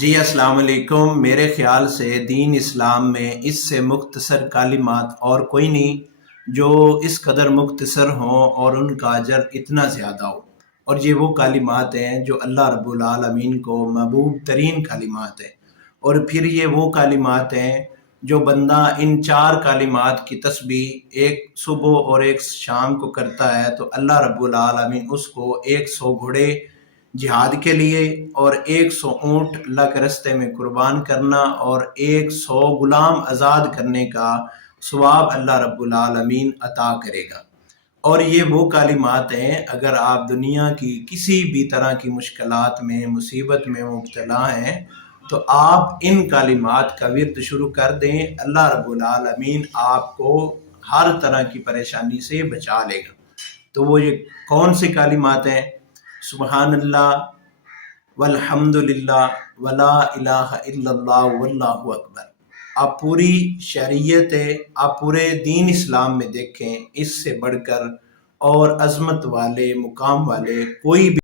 جی السلام علیکم۔ میرے خیال سے دین اسلام میں اس سے مختصر کلمات اور کوئی نہیں جو اس قدر مختصر ہوں اور ان کا اجر اتنا زیادہ ہو، اور یہ وہ کلمات ہیں جو اللہ رب العالمین کو محبوب ترین کلمات ہیں۔ اور پھر یہ وہ کلمات ہیں جو بندہ ان چار کلمات کی تسبیح ایک صبح اور ایک شام کو کرتا ہے تو اللہ رب العالمین اس کو 100 گھوڑے جہاد کے لیے اور 100 اونٹ اللہ کے رستے میں قربان کرنا اور 100 غلام آزاد کرنے کا ثواب اللہ رب العالمین عطا کرے گا۔ اور یہ وہ کلمات ہیں، اگر آپ دنیا کی کسی بھی طرح کی مشکلات میں مصیبت میں مبتلا ہیں تو آپ ان کلمات کا ورد شروع کر دیں، اللہ رب العالمین آپ کو ہر طرح کی پریشانی سے بچا لے گا۔ تو وہ یہ کون سی کلمات ہیں؟ سبحان اللہ، والحمد للہ، ولا الہ الا اللہ، واللہ اکبر۔ آپ پوری شریعت آپ پورے دین اسلام میں دیکھیں، اس سے بڑھ کر اور عظمت والے مقام والے کوئی بھی